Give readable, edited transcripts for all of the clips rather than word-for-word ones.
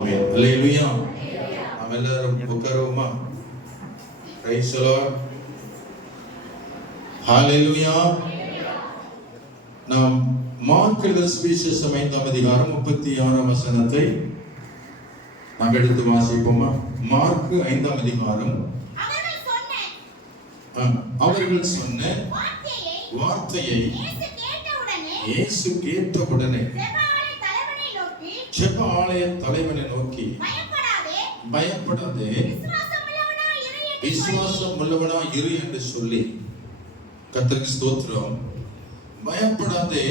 அல்லேலூயா. நாம் எல்லாரும் உட்காருவோமா? Price the Lord. ஹalleluya. நாம் மார்க் எழுதின சுவிசேஷம் 5ஆம் அதிகாரம் 36ஆம் வசனத்தை நாம் எடுத்து வாசிப்போமா? மார்க் 5ஆம் அதிகாரம். அவர்கள் சொன்ன வார்த்தையை இயேசு கேட்டவுடனே ஜெப ஆலய தலைவனை நோக்கி, பயப்படாதே, விசுவாசம் உள்ளவனா இரு என்று சொல்லி, கர்த்தருக்கு ஸ்தோத்திரம். பயப்படாதே,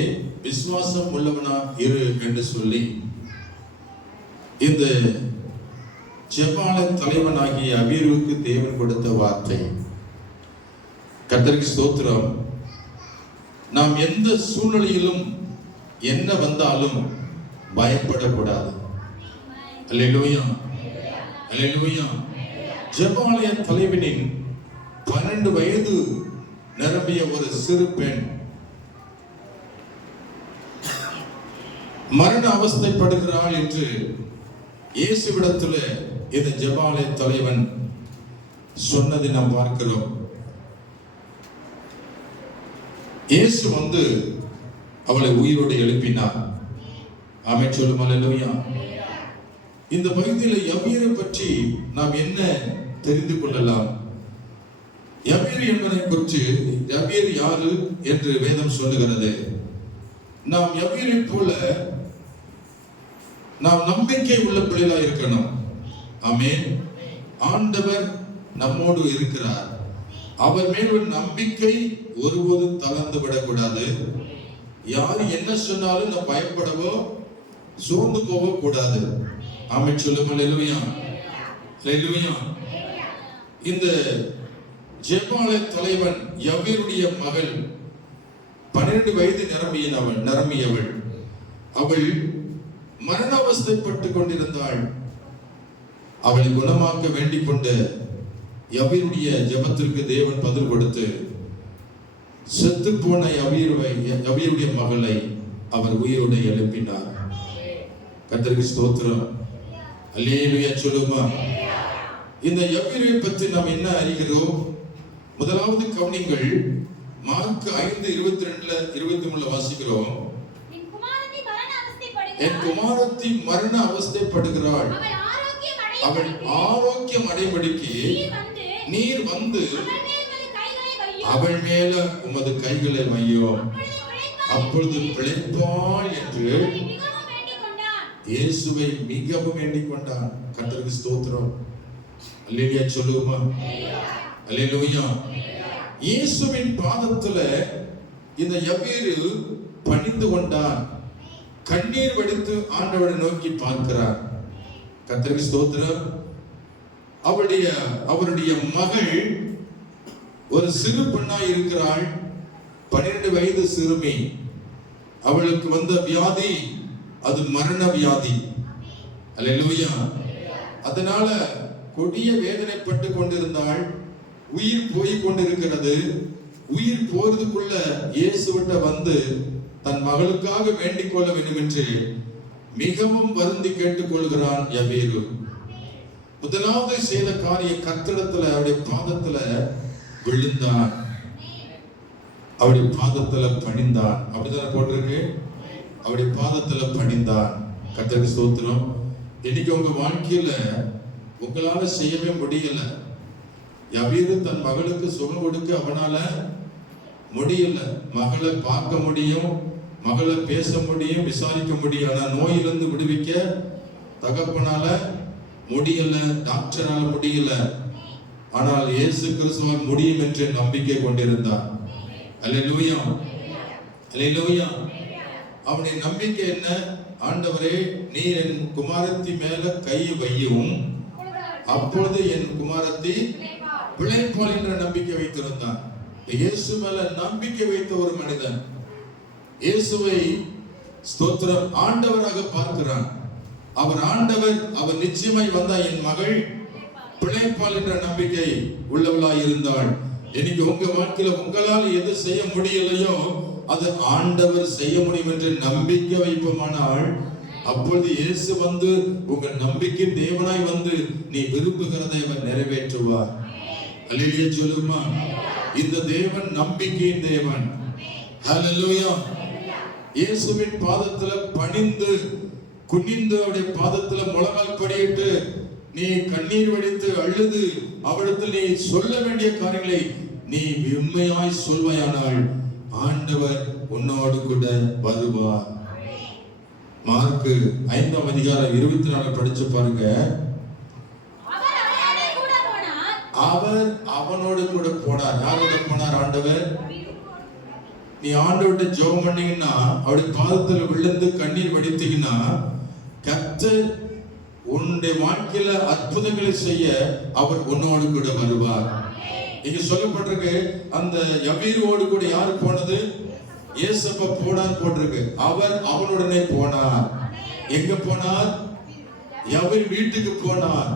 விசுவாசம் உள்ளவனா இரு என்று சொல்லி இந்த ஜெபால தலைவனாகிய அபீருக்கு தேவன் கொடுத்த வார்த்தை. கர்த்தருக்கு ஸ்தோத்திரம். நாம் எந்த சூழ்நிலையிலும் என்ன வந்தாலும் பயப்படக்கூடாது. அல்லேலூயா, அல்லேலூயா. ஜெபாலய தலைவனின் 12 வயது நிரம்பிய ஒரு சிறு பெண் மரண அவஸ்தைப்படுகிறாள் என்று இயேசுவிடத்தில் இந்த ஜெபாலய தலைவன் சொன்னதை நாம் பார்க்கிறோம். இயேசு வந்து அவளை உயிரோடு எழுப்பினார். ஆமென் சொல்லும். அல்லேலூயா. இந்த பகுதியில் யவீரை பற்றி நாம் என்ன தெரிந்து கொள்ளலாம்? யவீர் என்பதை குறித்து, யவீர் யாரு என்று வேதம் சொல்லுகிறது. நாம் யவீரை போல நாம் நம்பிக்கை உள்ள பிள்ளைகளா இருக்கணும். ஆமென். ஆண்டவர் நம்மோடு இருக்கிறார். அவர் மேல் ஒரு நம்பிக்கை ஒருபோதும் தளர்ந்து விடக்கூடாது. யார் என்ன சொன்னாலும் நாம் பயப்படவோ சோர்ந்து போக கூடாது. ஆமென் சொல்லுங்க. அல்லேலூயா, அல்லேலூயா. இந்த ஜெபாலய தலைவன் யவீருடைய மகள் 12 வயது நிரம்பியவள். அவள் மரண அவஸ்தைப்பட்டு கொண்டிருந்தாள். அவளை குணமாக்க வேண்டிக் கொண்ட யவீருடைய ஜெபத்திற்கு தேவன் பதில் கொடுத்து செத்து போன யவீருடைய மகளை அவர் உயிரோடு எழுப்பினார். கர்த்தருக்கு ஸ்தோத்திரம். அல்லேலூயா சொல்லுமா. இந்த யவீரை பற்றி நாம் என்ன அறிகிறோம்? முதலாவது கவனிங்கள். மார்க் 5:22 23 வாசிக்கிறோம். என் குமாரத்தி மரண அவஸ்தைப்படுகிறாள், அவள் ஆரோக்கியம் அடைபடிக்கு நீர் வந்து அவள் மேல உமது கைகளை வையும், அப்பொழுது பிழைப்பாள் என்று இயேசுவை மிகவும் வேண்டிக் கொண்டான். கர்த்தருக்கு ஸ்தோத்திரம். அல்லேலூயா சொல்லுமா. அல்லேலூயா. இயேசுவின் பாதத்துல இந்த யவீரு பணிந்து கொண்டான். கண்ணீர் வடித்து ஆண்டவரை நோக்கி பார்க்கிறார். கர்த்தருக்கு ஸ்தோத்திரம். அவருடைய மகள் ஒரு சிறு பெண்ணாய் இருக்கிறாள். 12 வயது சிறுமி. அவளுக்கு வந்த வியாதி அது மரண வியாதி. அல்லேலூயா. அதனால கொடிய வேதனைப்பட்டு கொண்டிருந்தாள். உயிர் போய் கொண்டிருக்கிறது. உயிர் போறதுக்குள்ள இயேசுவிட்ட வந்து தன் மகளுக்காக வேண்டிக் கொள்ள வேண்டும் என்று மிகவும் வருந்தி கேட்டுக் கொள்கிறான் யவீரு. முதலாவது செய்த காரிய கர்த்தரிடத்துல அவருடைய பாதத்துல விழுந்தான், அவருடைய பாதத்துல பணிந்தான். அப்படிதான் போட்டிருக்கு. அவருடைய பாதத்துல பணிந்தான். கர்த்தருக்கு ஸ்தோத்திரம். இன்னைக்கு உங்க வாழ்க்கையில உங்களால செய்யவே முடியல. யவீரு தன் மகளுக்கு சுகம் கொடுக்க அவனால முடியல. மகளை பார்க்க முடியும், மகளை பேச முடியும், விசாரிக்க முடியும். ஆனா நோயிலிருந்து விடுவிக்க தகப்பனால முடியல, டாக்டரால முடியல. ஆனால் இயேசு கிறிஸ்துவால் முடியும் என்று நம்பிக்கை கொண்டிருந்தான். அல்லேலூயா, அல்லேலூயா. அவனுடைய நம்பிக்கை என்ன? ஆண்டவரே, நீர் என் குமாரத்தி மேல கை வையும், அப்பொழுது என் குமாரத்தி பிழைப்பாள் என்ற நம்பிக்கை வைத்திருந்தான். இயேசு மேல நம்பிக்கை வைத்த ஒரு மனிதன் இயேசுவை ஸ்தோத்திரம் ஆண்டவராக பார்க்கிறான். அவர் ஆண்டவர். அவர் நிச்சயமாய் வந்தா என் மகள் பிழைப்பாள் என்ற நம்பிக்கை உள்ளவளாய் இருந்தாள். இன்னைக்கு உங்க வாழ்க்கையில உங்களால் எது செய்ய முடியலையோ அது ஆண்டவர் செய்ய முடியும் என்று நம்பிக்கை வைப்போமானால் அப்பொழுது இயேசு வந்து உங்கள் நம்பிக்கை தேவனாய் வந்து நீ விரும்புகிறதை அவர் நிறைவேற்றுவார். அல்லேலூயா சொல்லுமா. இந்த தேவன் நம்பிக்கையின் தேவன். ஹல்லேலூயா. இயேசுவின் பாதத்துல பணிந்து குனிந்து அவருடைய பாதத்துல முழங்கால் படியிட்டு நீ கண்ணீர் வடித்து அழுது அவரிடத்தில் நீ சொல்ல வேண்டிய காரியங்களை நீ உண்மையாய் சொல்வாயானால் ஆண்டவர் உன்னோடு கூட வருவார். மார்க்கு 5ஆம் அதிகாரம் 24 படிச்சு பாருங்க. அவர் அவனோடு கூட போனார். யாரோட போனார்? ஆண்டவர். நீ ஆண்டவர்கிட்ட ஜெபம் பண்ணீங்கன்னா அவருடைய பாதத்துல விழுந்து கண்ணீர் வடித்தீங்கன்னா கர்த்தர் உன்னுடைய வாழ்க்கையில அற்புதங்களை செய்ய அவர் உன்னோடு கூட வருவார். இங்க சொல்லப்பட்டிருக்கு அந்த யவீரோடு கூட யாரு போனது? இயேசப்பா போனார் போட்டிருக்கு. அவர் அவனுடனே போனார். எங்க போனார்? யவீர் வீட்டுக்கு போனார்.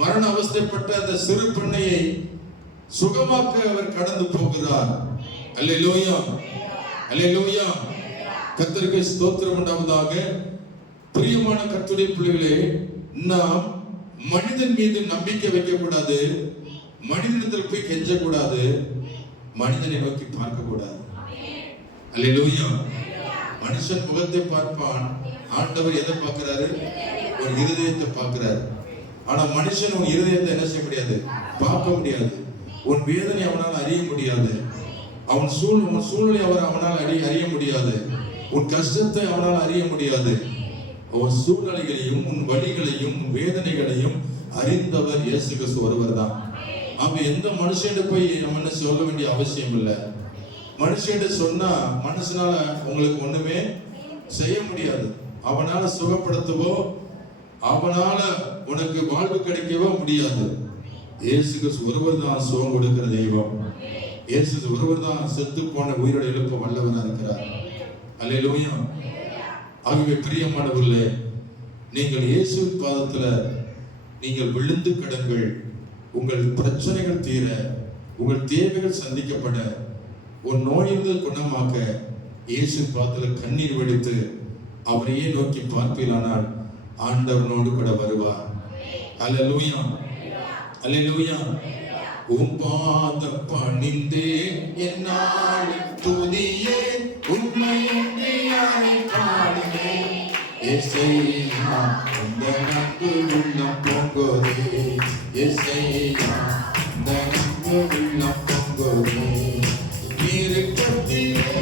மரண அவஸ்தைப்பட்ட அந்த சிறு பெண்ணையை சுகமாக்க அவர் கடந்து போகிறார். அல்லேலூயா, அல்லேலூயா. கர்த்தருக்கு ஸ்தோத்திரம் உண்டாவதாக. பிரியமான கர்த்தருடைய பிள்ளைகளே, நாம் மனிதன் மீது நம்பிக்கை வைக்க கூடாது. மனிதனிடத்தில் போய் கெஞ்ச கூடாது. மனிதனை நோக்கி பார்க்க கூடாது. அல்லேலூயா. மனுஷன் முகத்தை பார்ப்பான், ஆண்டவர் எதை பார்க்கிறாரு? ஒரு இருதயத்தை பார்க்கிறாரு. ஆனா மனுஷன் உன் இருதயத்தை என்ன செய்ய முடியாது? பார்க்க முடியாது. உன் வேதனை அவனால் அறிய முடியாது. உன் சூழ்நிலை அவனால் அறிய முடியாது. உன் கஷ்டத்தை அவனால் அறிய முடியாது. உன் சூழ்நிலைகளையும் உன் வலிகளையும் வேதனைகளையும் அறிந்தவர் இயேசு கிறிஸ்து ஒருவர் தான். அவன் எந்த மனுஷன் போய் நம்ம சொல்ல வேண்டிய அவசியம் இல்லை. மனுஷன் சொன்னா மனுஷனால உங்களுக்கு ஒண்ணுமே செய்ய முடியாது. அவனால சுகப்படுத்தவோ அவனால உனக்கு வாழ்வு கிடைக்கவோ முடியாது. இயேசு கிறிஸ்து ஒருவர் தான் சுகம் கொடுக்கிற தெய்வம். இயேசு ஒருவர் தான் செத்து போன உயிரோட எழுப்ப வல்லவரா இருக்கிறார். அல்லேலூயா. ஆகவே பிரியமானவர்களே, நீங்கள் இயேசு பாதத்துல நீங்கள் விழுந்து கிடங்கள். உங்கள் பிரச்சனைகள் தீர, உங்கள் தேவைகள் சந்திக்கப்பட, உன் நோயிலிருந்து குணமாக்க இயேசு பாதத்துல கண்ணீர் வடித்து அவரையே நோக்கி பார்ப்பீரானால் ஆண்டவனோடு கூட வருவார். அல்லேலூயா, அல்லேலூயா. உம் பாதம் பணிந்தே என்னால் துதியே உம்மையே பாடுவே. இயேசுயா இந்த நட்பு உள்ளம் பொங்குதே. இயேசுயா இந்த நட்பு உள்ளம் பொங்குதே. நீருக்கத்திலே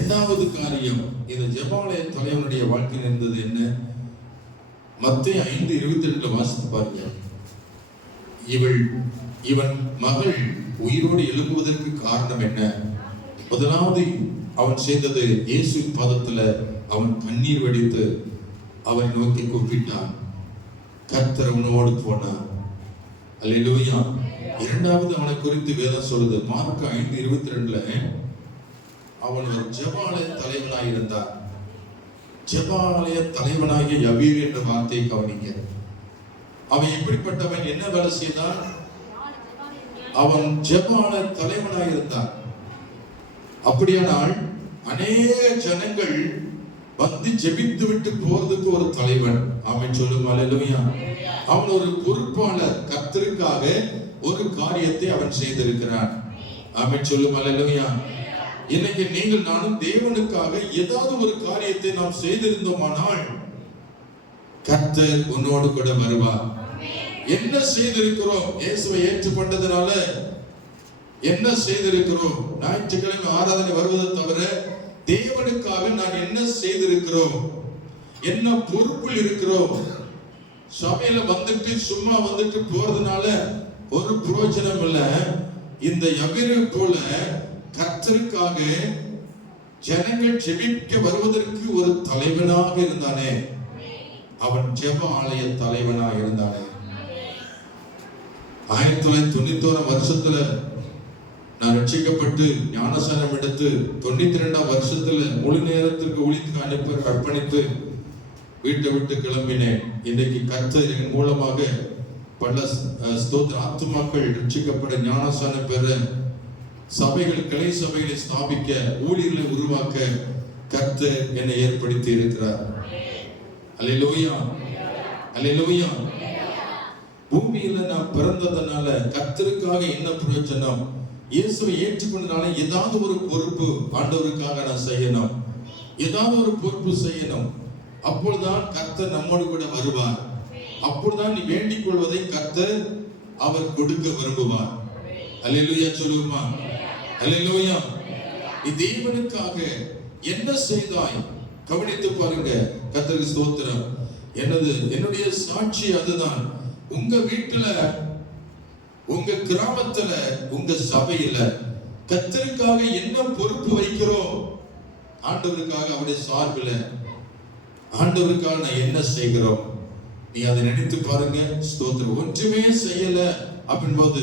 இரண்டாவது காரியம் இந்த ஜெபாலய தலைவனுடைய வாழ்க்கையில் இருந்தது என்ன? மத்தேயு 5:22 வாசித்து பாருங்க. இவன் மகள் உயிரோடு எழும்புவதற்கு காரணம் என்ன? முதலாவது அவன் செய்தது இயேசு பாதத்துல அவன் கண்ணீர் வடித்து அவரை நோக்கி கூப்பிட்டான். கர்த்தர் அவனோடு போனார். அல்லேலூயா. இரண்டாவது அவனை குறித்து வேதம் சொல்லுது. மார்க்கு 5:22 அவன் ஒரு ஜெபாலய தலைவனாய் இருந்தார். ஜெபாலய தலைவனாகிய யவீர் என்ற வார்த்தையை கவனிங்க. அவன் எப்படிப்பட்டவன்? என்ன வேலை செய்தான்? அவன் ஜெபாலய தலைவனாய் இருந்தான். அப்படியானால் அநேக ஜனங்கள் வந்து ஜெபித்து விட்டு போறதுக்கு ஒரு தலைவன். அவன் சொல்லும் அல்லேலூயா. அவன் ஒரு பொறுப்பாளர். கர்த்தருக்காக ஒரு காரியத்தை அவன் செய்திருக்கிறான். அவன் சொல்லும் அல்லேலூயா. இன்னைக்கு நீங்கள் நானும் தேவனுக்காக ஏதாவது ஒரு காரியத்தை நாம் செய்திருந்தோமானால் கர்த்தர் உன்னோடு கூட வருவார். என்ன செய்திருக்கிறோம்? இயேசுவை ஏற்றுக்கொண்டதுனால என்ன செய்திருக்கிறோம்? ஞாயிற்றுக்கிழமை ஆராதனை வருவதை தவிர தேவனுக்காக நான் என்ன செய்திருக்கிறோம்? என்ன பொறுப்பில் இருக்கிறோம்? சபையில வந்துட்டு சும்மா வந்துட்டு போறதுனால ஒரு பிரயோஜனம் இல்ல. இந்த யவீரை போல கர்த்தருக்காக ஜனங்கள் ஜெபிக்க வருவதற்கு ஒரு தலைவனாக இருந்தானே, அவன் ஜெப ஆலய தலைவனாக இருந்தானே. 1991 வருஷத்துல நான் ரட்சிக்கப்பட்டு ஞானஸ்நானம் எடுத்து 92 வருஷத்துல முழு நேரத்திற்கு ஊழியத்துக்கு அர்ப்பணித்து வீட்டை விட்டு கிளம்பினேன். இன்றைக்கு கர்த்தர் என் மூலமாக பல ஸ்தோத்திர ஆத்துமாக்கள் ரட்சிக்கப்பட ஞானஸ்நானம் பெற சபைகள் கிளை சபைகளை ஸ்தாபிக்க ஊழியர்களை உருவாக்க கர்த்தர் என்னை ஏற்படுத்தி இருக்கிறார். அல்லேலூயா, அல்லேலூயா. பூமியில நான் பிறந்ததனால கர்த்தருக்காக என்ன பிரயோஜனம்? இயேசுவை ஏற்றுக்கொண்டனால ஏதாவது ஒரு பொறுப்பு ஆண்டவருக்காக நான் செய்யணும், ஏதாவது ஒரு பொறுப்பு செய்யணும். அப்பொழுதுதான் கர்த்தர் நம்மோடு கூட வருவார். அப்பொழுதுதான் நீ வேண்டிக் கொள்வதை கர்த்தர் அவர் கொடுக்க விரும்புவார். அல்லேலூயா சொல்லுமா? அல்லேலூயா. நீ தேவனுக்காக என்ன செய்தாய்? கவனித்து பாருங்க. கர்த்தருக்கு ஸ்தோத்திரம். என்னுடைய சாட்சி அதுதான். உங்க வீட்டுல, உங்க கிராமத்துல, உங்க சபையில கர்த்தருக்காக என்ன பொறுப்பு வைக்கிறோம்? ஆண்டவருக்காக அவருடைய சார்பில் ஆண்டவருக்காக நான் என்ன செய்கிறோம்? நீ அதை நினைத்து பாருங்க. ஸ்தோத்திரம். ஒன்றுமே செய்யல அப்படின்போது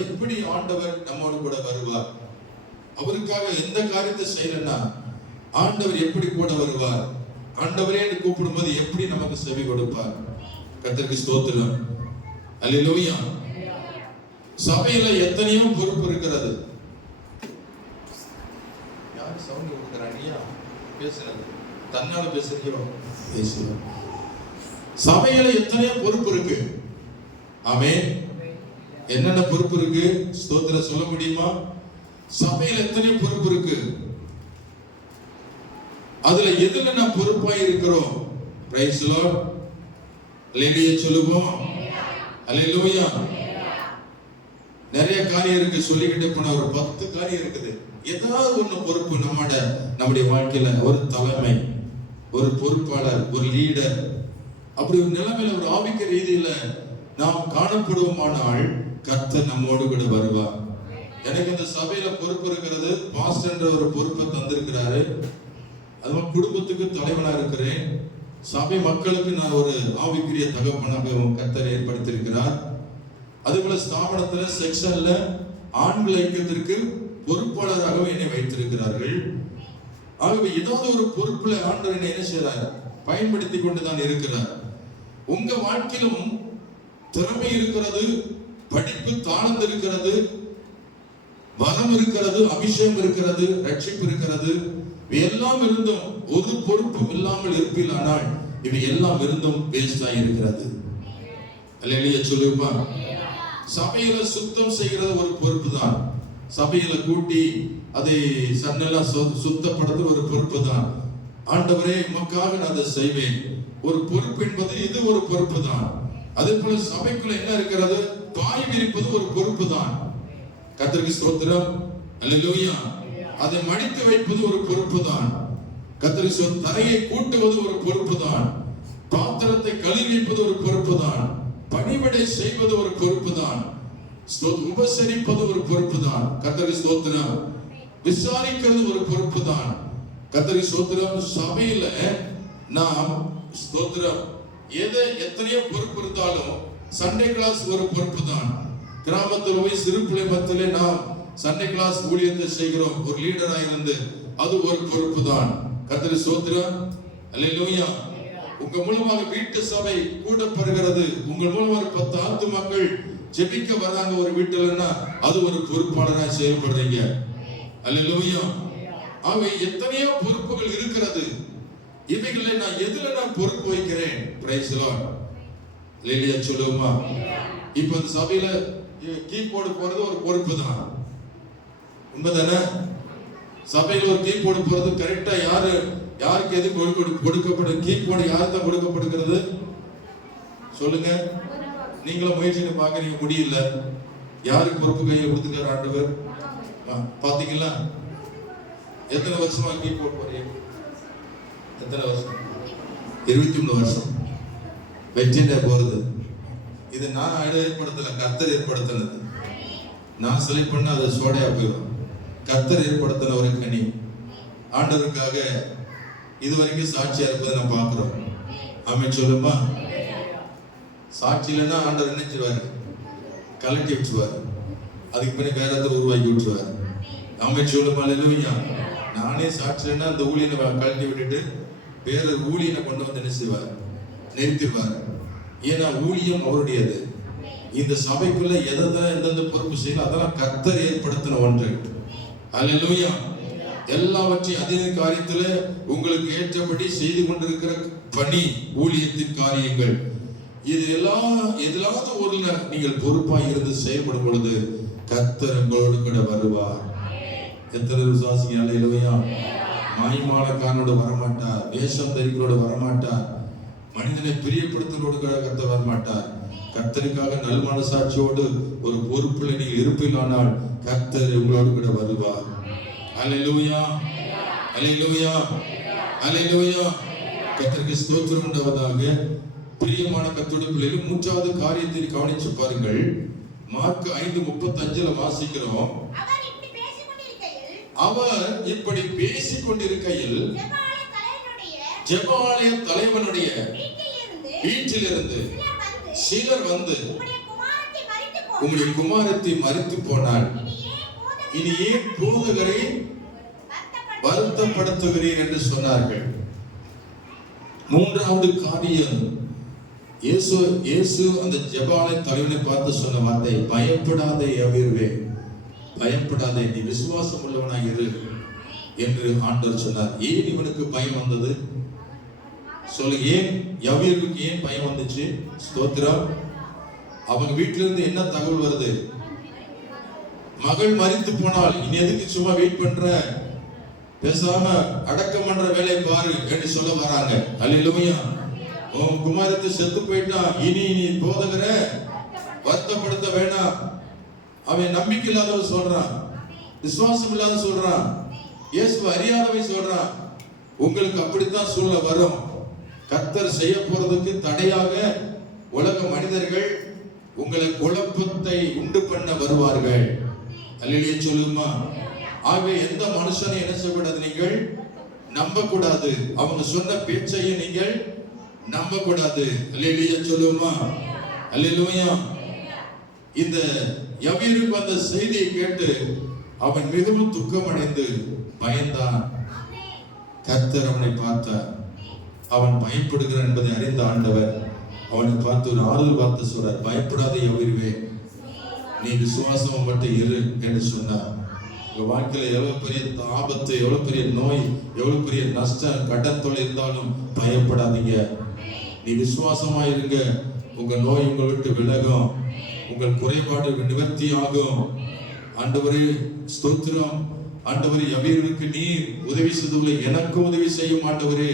எப்படி ஆண்டவர் நம்மோடு கூட வருவார்? அவருக்காக எந்த காரியத்தை செய்யலன்னா ஆண்டவர் எப்படி கூட வருவார்? ஆண்டவரே என்று கூப்பிடும்போது எப்படி நமக்கு செவி கொடுப்பார்? கர்த்தருக்கு ஸ்தோத்திரம். அல்லேலூயா. சபையில எத்தனையோ பொறுப்பு இருக்கிறது. யார் சவுண்ட் கொடுக்குறாங்க? பேசுறது தன்னால பேசுறியோ? பேசுவோம். சபையில எத்தனையோ பொறுப்பு இருக்கு. ஆமென். என்னென்ன பொறுப்பு இருக்கு? ஸ்தோத்திரம் சொல்ல முடியுமா? சபையில எத்தனையோ பொறுப்பு இருக்கு. அதுல எதுல நான் பொறுப்பாய் இருக்கிறோம்? Price the Lord. அல்லேலூயா சொல்லுவோம். அல்லேலூயா. நிறைய காரியம் இருக்கு, சொல்லிக்கிட்டே போன ஒரு 10 காரியம் இருக்குது. ஏதாவது ஒண்ணு பொறுப்பு நம்முடைய வாழ்க்கையில. ஒரு தலைமை, ஒரு பொறுப்பாளர், ஒரு லீடர், அப்படி ஒரு நிலைமையில ஒரு ஆவிக்க ரீதியில நாம் காணப்படுவோமானால் கர்த்தர் நம்மோடு கூட வருவார். எனக்கு இந்த சபையில பொறுப்பு இருக்கிறது. பாஸ்டர் என்ற ஒரு பொறுப்பை தந்திருக்கிறாரு. அதுவும் குடும்பத்துக்கு தலைவனா இருக்கிறேன். சபை மக்களுக்கு நான் ஒரு ஆவிக்குரிய தகப்பனாக கர்த்தர் ஏற்படுத்தி இருக்கிறார். அதுபோல ஸ்தாபனத்துல செக்ஷன்ல ஆண்கள் ஐக்கியத்திற்கு பொறுப்பாளராக என்னை வைத்திருக்கிறார்கள். ஆகவே ஏதாவது ஒரு பொறுப்புல ஆண்டவர் என்னை என்ன செய்றார்? பயன்படுத்தி கொண்டுதான் இருக்கிறார். உங்க வாழ்க்கையிலும் திறமை இருக்கிறது, படிப்பு தாளந்து இருக்கிறது, வரம் இருக்கிறது, அபிஷேகம் இருக்கிறது, ரட்சிப்பு இருக்கிறது. இவை எல்லாம் இருந்தும் ஒரு பொறுப்பும் இல்லாமல் இருப்பீர்களானால் இவை எல்லாம் இருந்தும் வேஸ்டா இருக்கிறது. அல்லேலூயா சொல்லுப்பா. சபையில சுத்தம் செய்கிறது ஒரு பொறுப்பு தான். சபையில கூட்டி அதை சன்னெல்லாம் சுத்தப்படுத்த ஒரு பொறுப்பு தான். ஆண்டவரே உமக்காக நான் அதை செய்வேன். ஒரு பொறுப்பு என்பது இது ஒரு பொறுப்பு தான். அதே போல சபைக்குள்ள என்ன இருக்கிறது? பாய் விரிப்பது ஒரு பொறுப்பு தான். கர்த்தருக்கு ஸ்தோத்திரம். அல்லேலூயா. அதை மடித்து வைப்பது ஒரு பொறுப்பு தான். கர்த்தருக்கு தரையை கூட்டுவது ஒரு பொறுப்பு தான். பாத்திரத்தை கழுவி வைப்பது ஒரு பொறுப்பு தான். பணிவிடை செய்வது ஒரு பொறுப்பு தான். உபசரிப்பது ஒரு பொறுப்பு தான். கர்த்தருக்கு ஸ்தோத்திரம். விசாரிக்கிறது ஒரு பொறுப்பு தான். கர்த்தருக்கு ஸ்தோத்திரம். சபையில நாம் ஸ்தோத்திரம் எத்தனையோ பொறுப்பு இருந்தாலும் சண்டே கிளாஸ் ஒரு பொறுப்பு தான். கிராமத்தில் போய் சிறு பிள்ளை மத்தியிலே நாம் சண்டே கிளாஸ் ஊழியத்தை செய்கிறோம். ஒரு லீடராக இருந்து அது ஒரு பொறுப்பு தான். கர்த்தருக்கு ஸ்தோத்திரம். அல்லேலூயா. உங்க மூலமாக வீட்டு சபை கூடப்படுகிறது. உங்கள் மூலமாக 10 ஆத்துமாக்கள் ஜெபிக்க வராங்க ஒரு வீட்டுலன்னா அது ஒரு பொறுப்பாளராக செயல்படுறீங்க. அல்லேலூயா. ஆகவே எத்தனையோ பொறுப்புகள் இருக்கிறது. இவைகளை நான் எதுல நான் பொறுப்பு வைக்கிறேன்? Price the Lord. அல்லேலூயா சொல்லுமா. இப்போ இந்த சபையில கீபோர்டு போறது ஒரு பொறுப்பு தான். உண்மைதானே? சபையில ஒரு கீபோர்டு போறது கரெக்டா யாருக்கு எது கொடுக்கப்படும்? கீபோர்டு யாருக்கு தான் கொடுக்கப்படுகிறது? சொல்லுங்க. நீங்களும் முயற்சி பாக்குறீங்க, முடியல. யாருக்கு பொறுப்பு கையில கொடுத்துட்டார் ஆண்டவர்? பாத்தீங்களா? எத்தனை வருஷமா கீபோர்ட் போறீங்க? எத்தனை வருஷம்? 23 வருஷம் வெற்றியில போறது. இது நான் ஏற்படுத்தல, கர்த்தர் ஏற்படுத்தினது. நான் செலக்ட் பண்ண அது சோடையா போயிடும். கர்த்தர் ஏற்படுத்தின ஒரு கனி. ஆண்டவருக்காக இதுவரைக்கும் சாட்சியா இருப்பதை நம்ம பார்க்கிறோம். ஆமென் சொல்லுமா? சாட்சி இல்லைன்னா ஆண்டவர் நினைச்சிருவாரு, கலட்டி விட்டுருவாரு. அதுக்கு பிறகு வேற இடத்துல உருவாக்கி விட்டுருவாரு. ஆமென் சொல்லுமா? அல்லேலூயா. நானே சாட்சி இல்லைன்னா அந்த ஊழியனை கலட்டி விட்டுட்டு வேற ஊழியனை கொண்டு வந்து என்ன செய்வார்? நிறுத்திடுவார். ஏன்னா ஊழியம் அவருடையது. இந்த சபைக்குள்ள எந்தெந்த பொறுப்பு செய்யணும் அதெல்லாம் கர்த்தர் ஏற்படுத்தின ஒன்று. அல்லேலூயா. எல்லாவற்றையும் அதே காரியத்துல உங்களுக்கு ஏற்றபடி செய்து கொண்டிருக்கிற பணி, ஊழியத்தின் காரியங்கள், இது எல்லாம் எதிலாவது ஒரு நீங்கள் பொறுப்பாக இருந்து செயல்படும் பொழுது கர்த்தர் உங்களோடு கூட வருவார். எத்தனை விசுவாசிங்க? அல்லேலூயா. மாய்மாலக்காரனோட வரமாட்டார், வேஷம் தரிகளோட வரமாட்டார், மனிதனை பிரியப்படுத்தலோடு கர்த்தர் வரமாட்டார். கர்த்தருக்காக நல் மனசாட்சியோடு ஒரு பொறுப்புல நீங்கள் இருப்பீர்களானால் கர்த்தர் உங்களோடு கூட வருவார். அல்லேலூயா, அல்லேலூயா, அல்லேலூயா. கர்த்தருக்கு ஸ்தோத்திரம் உண்டாவதாக. பிரியமான கர்த்தருடைய பிள்ளைகள், மூன்றாவது காரியத்தை கவனிச்சு பாருங்கள். மார்க் 5:35 வாசிக்கிறோம். அவர் இப்படி பேசிக் கொண்டிருக்கையில் ஜெபஆலய தலைவனுடைய வீட்டிலிருந்து சிலர் வந்து, உங்களுடைய குமாரத்தை மரித்து போனாள், இனி ஏன் போதகரை வருத்தப்படுத்துகிறீர் என்று சொன்னார்கள். மூன்றாவது காரியம், இயேசு அந்த ஜெபஆலய தலைவனை பார்த்து சொன்ன வார்த்தை, பயப்படாதே யவீருவே, பயப்படாதே, நீ விசுவாசம் உள்ளவனாய் இரு என்று ஆண்டவர் சொன்னார். ஏன் இவனுக்கு பயம் வந்தது? சொல்லு, ஏன் யவீருக்கு ஏன் பயம் வந்துச்சு? ஸ்தோத்திரம். அவங்க வீட்டுல இருந்து என்ன தகவல் வருது? மகள் மரித்து போனால், இனி எதுக்கு சும்மா வெயிட் பண்ற, பேசாம அடக்கம் பண்ற வேலை பாரு என்று சொல்ல வராங்க. அல்லேலூயா. உன் குமாரத்தை செத்து போயிட்டான், இனி நீ போதகர வருத்தப்படுத்த வேணாம். அவன் நம்பிக்கை இல்லாதவன் சொல்றான், விசுவாசம் இல்லாத சொல்றான், இயேசுவை அறியாதவன் சொல்றான். உங்களுக்கு அப்படித்தான் சூழ்நிலை வரும். கர்த்தர் செய்ய போறதுக்கு தடையாக உலக மனிதர்கள் உங்களை குழப்பத்தை உண்டு பண்ண வருவார்கள். அல்லேலூயா சொல்லுமா? ஆகவே எந்த மனுஷனை என்ன செய்யக்கூடாது? நீங்கள் நம்ப கூடாது. அவங்க சொன்ன பேச்சையும் நீங்கள் நம்ப கூடாது. அல்லேலூயா சொல்லுமா? அல்லேலூயா. இந்த யவீருக்கு அந்த செய்தியை கேட்டு அவன் மிகவும் துக்கமடைந்து பயந்தான். கர்த்தர் அவனை பார்த்தார். அவன் பயப்படுகிறான் என்பதை அறிந்த ஆண்டவர் அவனை பார்த்து ஒரு ஆறுதல் வார்த்தை சொல்றார். பயப்படாதே யவீருவே, நீ விசுவாசம் மட்டும் இரு என்று சொன்னார். உங்க வாழ்க்கையில எவ்வளவு பெரிய ஆபத்து, எவ்வளவு பெரிய நோய், எவ்வளவு பெரிய நஷ்டம், கடன் தொல்லை இருந்தாலும் பயப்படாதீங்க. நீ விசுவாசமா இருங்க. உங்க நோய் உங்களை விட்டு விலகும், உங்கள் குறைபாடு நிவர்த்தி ஆகும். ஆண்டவரே ஸ்தோத்திரம். ஆண்டவரே, யவீருக்கு நீர் உதவி செய்தவர்களை எனக்கும் உதவி செய்யும் ஆண்டவரே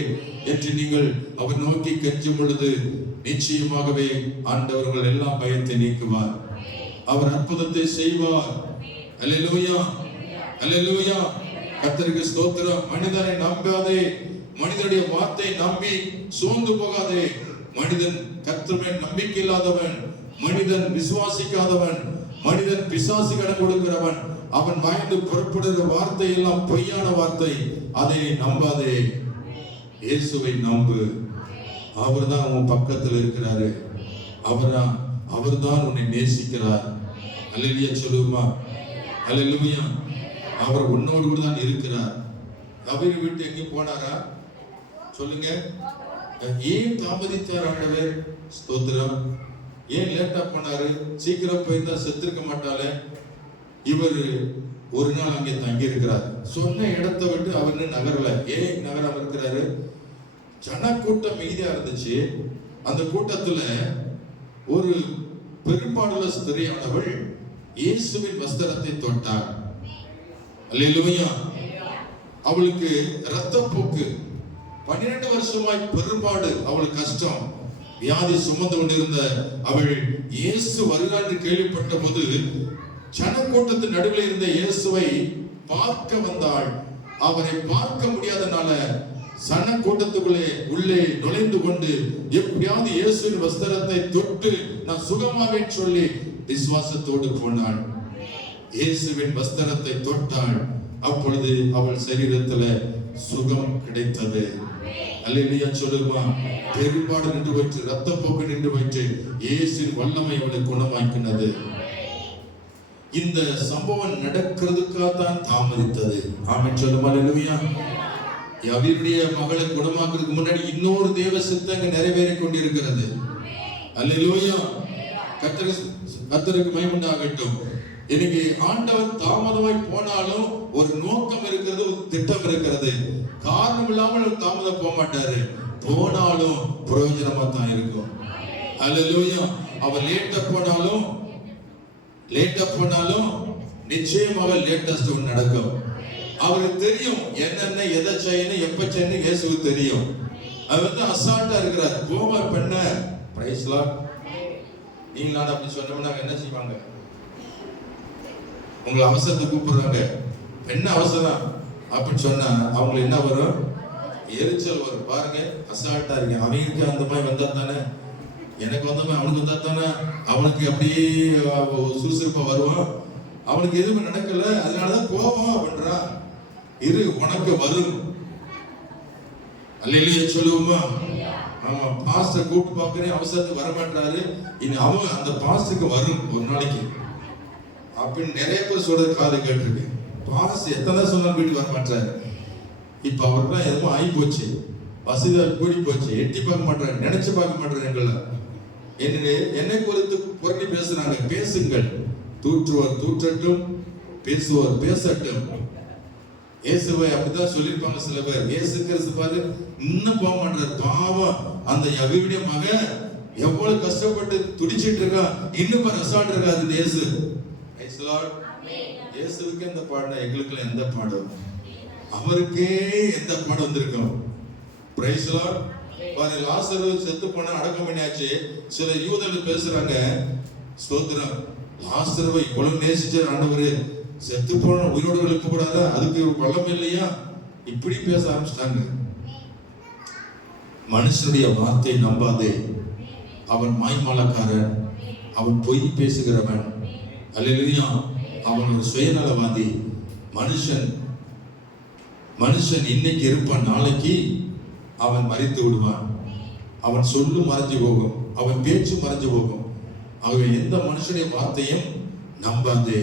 என்று நீங்கள் அவர் நோக்கி கெஞ்சும் பொழுது நிச்சயமாகவே ஆண்டவர் உங்கள் எல்லா பயத்தை நீக்குவார். அவர் அற்புதத்தை செய்வார். அல்லேலூயா, அல்லேலூயா. கர்த்தருக்கு ஸ்தோத்திரம். மனிதனை நம்பாதே, மனிதனுடைய வார்த்தை நம்பி சோர்ந்து போகாதே. மனிதன் கர்த்தர் மேல் நம்பிக்கை இல்லாதவன், மனிதன் விசுவாசிக்காதவன், மனிதன் பிசாசு கடன் கொடுக்கிறவன். அவன் வாய்ந்து புறப்படுகிற வார்த்தை எல்லாம் பொய்யான வார்த்தை. அதை நம்பாதே, இயேசுவை நம்பு. அவர்தான் உன் பக்கத்தில் இருக்கிறாரு. அவர்தான் உன்னை நேசிக்கிறார். அல்லேலூயா சொல்லுமா? அல்லேலூயா. அவர் உன்னோடு கூட தான் இருக்கிறார். அவர் விட்டு எங்க போனாரா? சொல்லுங்க. ஏன் தாமதித்தார் ஆண்டவர்? ஸ்தோத்திரம். ஏன் லேட்டா போனாரு? சீக்கிரம் போயிருந்தா செத்திருக்க மாட்டாலே. இவர் ஒரு நாள் அங்கே தங்கி இருக்கிறார். சொன்ன இடத்தை விட்டு அவர் நகரல. ஏன் நகராம இருக்கிறாரு? ஜனக்கூட்டம் மீதியா இருந்துச்சு. அந்த கூட்டத்துல ஒரு பெரும்பாடுள்ள ஸ்திரியானவள் இயேசுவின் வஸ்திரத்தை தொட்டார். அல்லேலூயா. அவளுக்கு இரத்தப்போக்கு, 12 வருஷமாய் பெரும்பாடு, அவளுக்கு கஷ்டம். வியாதி சுமந்து கொண்டிருந்த அவள் இயேசு வருகிறார் என்று கேள்விப்பட்ட போது ஜனக்கூட்டத்தின் நடுவில் இருந்த இயேசுவை பார்க்க வந்தாள். அவரை பார்க்க முடியாதனால சன கூட்டத்துக்குள்ளே உள்ளே நுழைந்து கொண்டு எப்படியாவது இயேசுவின் வஸ்திரத்தை தொட்டு நான் சுகமாவேன் சொல்லி விசுவாசத்தோடு போனாள். இயேசுவின் வஸ்திரத்தை தொட்டாள். அப்பொழுது அவள் சரீரத்துல சுகம் கிடைத்தது. அல்லேலூயா சொல்லுமா. பெரும்பாடு நின்று போயிற்று, ரத்தப்போக்கு நின்று போயிற்று. இயேசுவின் வல்லமை அவளை குணமாக்கினது. இந்த சம்பவம் நடக்கிறதுக்காகத்தான் தாமதித்தது. ஆமென் சொல்லுமா. அல்லேலூயா. அவருடைய மகளை குணமாக்குறதுக்கு முன்னாடி இன்னொரு தேவ சித்தம் நிறைவேறி கொண்டிருக்கிறது. அல்லேலூயா. கர்த்தருக்கு மகிமை உண்டாகட்டும். இன்னைக்கு ஆண்டவர் தாமதமாய் போனாலும் ஒரு நோக்கம் இருக்கிறது, ஒரு திட்டம் இருக்கிறது. காரணம் இல்லாமல் தாமதம் போக மாட்டாரு. போனாலும் பிரயோஜனமா தான் இருக்கும். அல்லேலூயா. அவர் லேட்டா போனாலும் நிச்சயமாக லேட்டஸ்ட் ஒன்று நடக்கும். அவருக்கு தெரியும் என்னென்ன எதை செய்யணும் எப்ப செய்யணும். இயேசுவுக்கு தெரியும். அவர் வந்து அசால்ட்டா இருக்கிறார். போமா பெண்ண பிரைஸ் லார்ட். நீங்க அப்படி சொன்னோம்னா என்ன செய்வாங்க? உங்களை அவசரத்தை கூப்பிடுறாங்க, பெண்ண அவசரம் அப்படின்னு சொன்னா அவங்களுக்கு என்ன வரும்? எரிச்சல் வரும். பாருங்க, அசால்ட்டா இருக்கேன். அவங்களுக்கு அந்த மாதிரி வந்தா தானே, எனக்கு வந்த மாதிரி அவனுக்கு வந்தா தானே அவனுக்கு அப்படியே சுறுசுறுப்பா வருவான். அவனுக்கு எதுவுமே நடக்கல, அதனாலதான் கோபம் அப்படின்றான். இரு, உனக்கு வரும். அல்லேலூயா சொல்லுவோமா. ஆமா, பாஸ்டர் கூப்பிட்டு பார்க்கிறேன், அவசரத்துக்கு வரமாட்டாரு. இனி அவன் அந்த பாஸ்டருக்கு வரும் ஒரு நாளைக்கு அப்படின்னு நிறைய பேர் சொல்றது காது கேட்டிருக்கு. பாஸ் எத்தனை சொன்னாலும் வீட்டுக்கு வரமாட்டாரு. இப்ப அவருக்குலாம் எதுவும் ஆகி போச்சு, வசதியா கூடி போச்சு, எட்டி பார்க்க மாட்டாரு, நினைச்சு பார்க்க மாட்டாரு. எங்களை என்னை குறித்து புரட்டி பேசுறாங்க. பேசுங்கள், தூற்றுவோர் தூற்றட்டும், பேசுவோர் பேசட்டும். இயேசுவை அப்படிதான் சொல்லியிருப்பாங்க சில பேர். இயேசு கிறிஸ்து பாரு இன்னும் போக மாட்டாரு. பாவம், அந்த யவீருடைய மகன் எவ்வளவு கஷ்டப்பட்டு துடிச்சிட்டு இருக்கான், இன்னும் அசால்ட் இருக்காது இந்த இயேசு. இயேசுவுக்கு எந்த பாடம், எங்களுக்கு எந்த பாடம்? அவருக்கே எந்த பாடம் வந்திருக்கும். Praise Lord. பாரு, லாசரு செத்து போன அடக்கம் பண்ணியாச்சு. சில யூதர்கள் பேசுறாங்க, ஸ்தோத்திரம், லாசருவை இவ்வளவு நேசிச்ச ஆண்டவரு செத்து போன உயிரோடு எழுப்ப கூடாதா? அதுக்கு வல்லம் இல்லையா? இப்படி பேச ஆரம்பிச்சிட்டாங்க. மனுஷனுடைய வார்த்தை நம்பாதே. அவன் மாய்மாலக்காரன், அவன் பொய் பேசுகிறவன். அல்லேலூயா. அவன் ஒரு சுயநலவாதி. மனுஷன் இன்னைக்கு இருப்பான், நாளைக்கு அவன் மறித்து விடுவான். அவன் சொல்லு மறைஞ்சு போகும், அவன் பேச்சு மறைஞ்சு போகும். ஆகவே எந்த மனுஷனுடைய வார்த்தையும் நம்பாதே.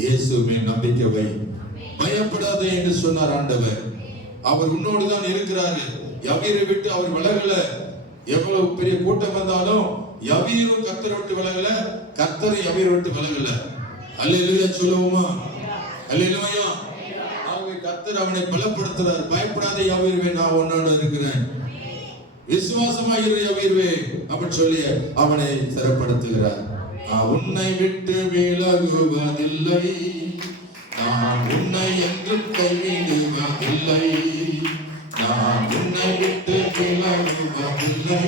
இயேசுவே நம்பிக்கை வை, பயப்படாதே என்று சொன்னார் ஆண்டவர். அவர் உன்னோடு தான் இருக்கிறாரு. யவீரை விட்டு அவர் விலகல. எவ்வளவு பெரிய கூட்டம் வந்தாலும் யவீரும் கர்த்தரை விட்டு விலகல, கர்த்தரை யவீரை விட்டு விலகல. அல்லேலூயா சொல்லுவோமா. அல்லேலூயா. ஆகவே கர்த்தர் அவனை பலப்படுத்துறார். பயப்படாதே யவீர்வே, நான் உன்னோட இருக்கிறேன், விசுவாசமா இரு யவீர்வே அப்படின்னு சொல்லி அவனை சிறப்படுத்துகிறார். நான் உன்னை விட்டு விலகுவதில்லை, நான் உன்னை என்று கைவிடுவதில்லை, நான் உன்னை விட்டு விலகுவதில்லை,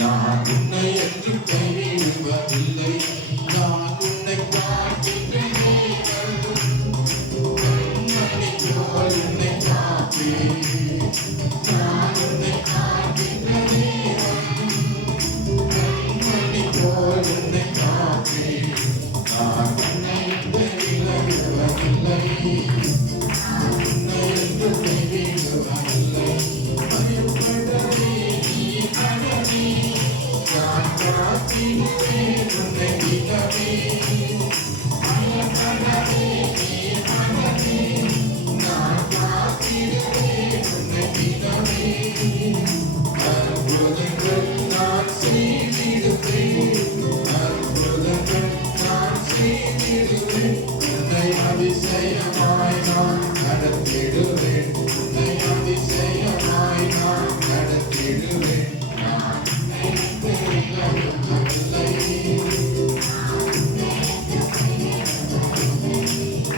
நான் உன்னை என்று கைவிடுவதில்லை, நான் உன்னை காக்கின்றேன், உன்னை காப்பேன், நான் உன்னை காக்கின்றேன், உன்னை காப்பேன், நான் உன்னை விட்டு விலகுவதில்லை, உன்னை என்று கைவிடுவதில்லை. பயப்படாதே நீ கடனே, நான் காத்திடுவேன் உன்னை தினமே. பயப்படாதே நீ கடனே, நான் காத்திடுவேன் உன்னை தினமே. அற்புதங்கள் நான் செய்திடுவேன், அற்புதங்கள் நான் செய்திடுவேன், உன்னை அதிசயமாய் நான் நடத்திடுவேன், உன்னை அதிசயமாய் நான் நடத்திடுவேன். நான் உன்னை விட்டு விலகுவதில்லை,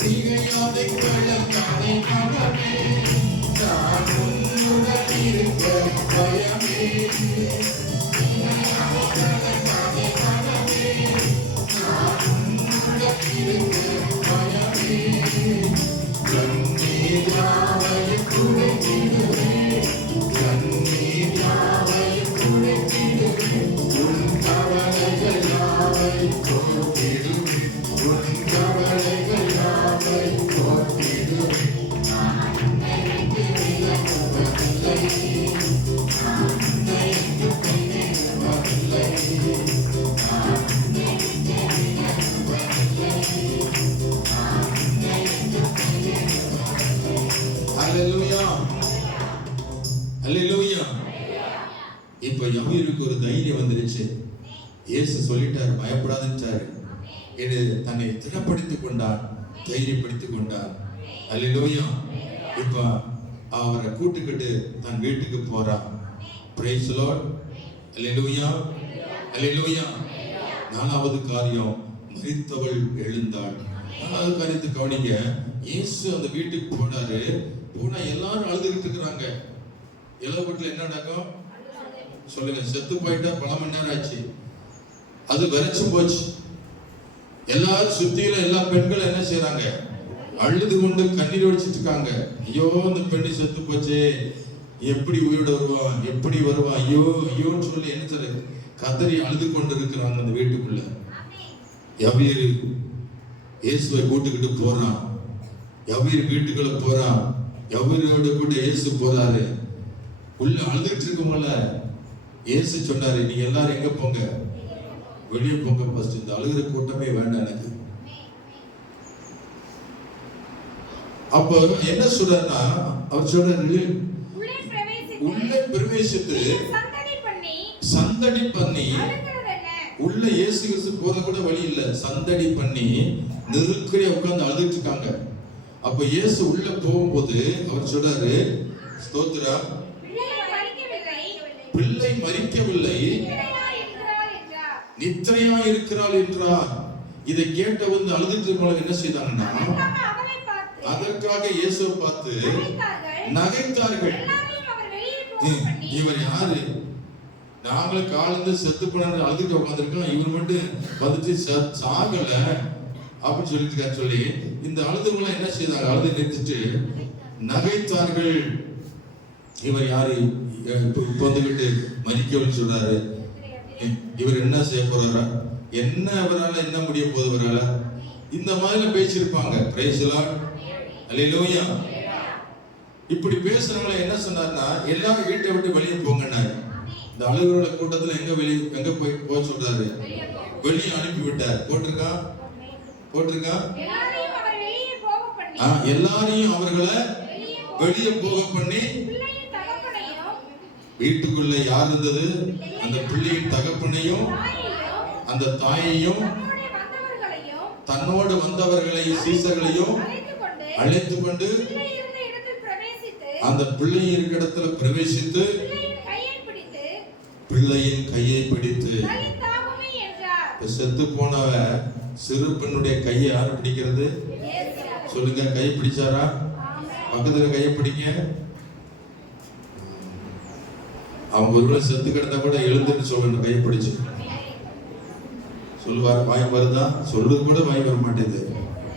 திகையாதை கலங்காதே மகனே, நான் உன்னுடன் இருக்க பயமே. இப்ப யவீருக்கு ஒரு தைரியம் வந்துருச்சு. இயேசு சொல்லிட்டாரு, பயப்படாதுட்டாரு. இது தன்னை திடப்படுத்திக் கொண்டார், தைரியப்படுத்திக் கொண்டார். அல்லேலூயா. இப்ப அவரை கூட்டுக்கிட்டு தன் வீட்டுக்கு போறான். Praise the Lord. Hallelujah, hallelujah. நாலாவது காரியம், மரித்தவள் எழுந்தாள். நாலாவது காரியத்தை கவனிங்க. இயேசு அந்த வீட்டுக்கு போனாரு. போனா எல்லாரும் அழுதுகிட்டு இருக்கிறாங்க. எல்லா வீட்டுல என்ன நடக்கும் சொல்லுங்க? செத்து போயிட்டா பல மணி நேரம் ஆச்சு, அது வரைச்சு போச்சு. எல்லாரும் சுத்தியில எல்லா பெண்களும் என்ன செய்யறாங்க? அழுது கொண்டு கண்ணீர் வடிச்சிட்டு இருக்காங்க. ஐயோ இந்த பெண்ணு செத்து போச்சே, எப்படி உயிரோட வருவான், எப்படி வருவான், ஐயோ ஐயோன்னு சொல்லி என்ன சொல்ல கதறி அழுது கொண்டு இருக்கிறாங்க அந்த வீட்டுக்குள்ள. யவீரு இயேசுவை கூட்டுக்கிட்டு போறான். யவீர் வீட்டுக்குள்ள போறான். யவீரோட கூட இயேசு போறாரு. உள்ள அழுதுட்டு இருக்கவங்கள இயேசு சொன்னாரு, நீங்க எல்லாரும் எங்க போங்க? வெளியே போங்க. ஃபர்ஸ்ட் இந்த அழுகிற கூட்டமே வேண்டாம் எனக்கு. அப்ப என்ன சொல்றாருன்னா, அவர் சொல்றாரு, உள்ளே பிரவேசித்து சந்தடி பண்ணி உள்ள இயேசு கிறிஸ்து போத கூட வழி இல்ல, சந்தடி பண்ணி நெருக்கடியா உட்கார்ந்து அழுதுட்டு இருக்காங்க. அப்ப இயேசு உள்ள போகும்போது அவர் சொல்றாரு, ஸ்தோத்திரம், பிள்ளை மரிக்கவில்லை, நித்திரையா இருக்கிறாள் என்றார். இதை கேட்ட வந்து அழுதுட்டு இருக்கவங்க என்ன செய்தாங்கன்னா, அதற்காக இயேசுவை பார்த்து நகைத்தார்கள். இவர் யாரு? நாங்களும் காலிருந்து செத்து போன அழுதுட்டு உட்காந்துருக்கோம், இவர் மட்டும் வந்துட்டு சாகல அப்படின்னு சொல்லிட்டு சொல்லி இந்த அழுதுகளை என்ன செய்தாங்க? அழுது நிறுத்திட்டு நகைத்தார்கள். இவர் யாரு? இப்ப வந்துகிட்டு மரிக்கவன்னு சொல்றாரு. இவர் என்ன செய்ய போறாரா? என்ன அவரால் என்ன முடிய போது அவரால? இந்த மாதிரி பேசியிருப்பாங்க. Praise the Lord. அல்லேலூயா. இப்படி பேசுறவங்கள என்ன சொன்னார்னா, எல்லாரும் வீட்டை விட்டு வெளியே போங்கன்னாரு. இந்த அழுகிறோட கூட்டத்துல எங்க போய் சொல்றாரு? வெளியே அனுப்பி விட்டார். போட்டிருக்கா எல்லாரையும் அவர்களை வெளியே போக பண்ணி, வீட்டுக்குள்ள யார் இருந்தது? அந்த பிள்ளையின் தகப்பனையும் அந்த தாயையும் தன்னோடு வந்தவர்களையும் சீசர்களையும் அழைத்து கொண்டு அந்த பிள்ளை இருக்கிற இடத்துல பிரவேசித்து பிள்ளையின் கையை பிடித்து, செத்து போனவ சிறு பெண்ணுடைய கையை யாரு பிடிக்கிறது? சொல்லுங்க, கையை பிடிச்சாரா? பக்கத்துல கையை பிடிங்க. அவங்க ஒருவேளை செத்து கிடந்தா கூட எழுந்துன்னு சொல்லணும், கையை பிடிச்சு சொல்லுவாரு. வாய் வருதா? சொல்றது கூட வாய் வர மாட்டேங்குது.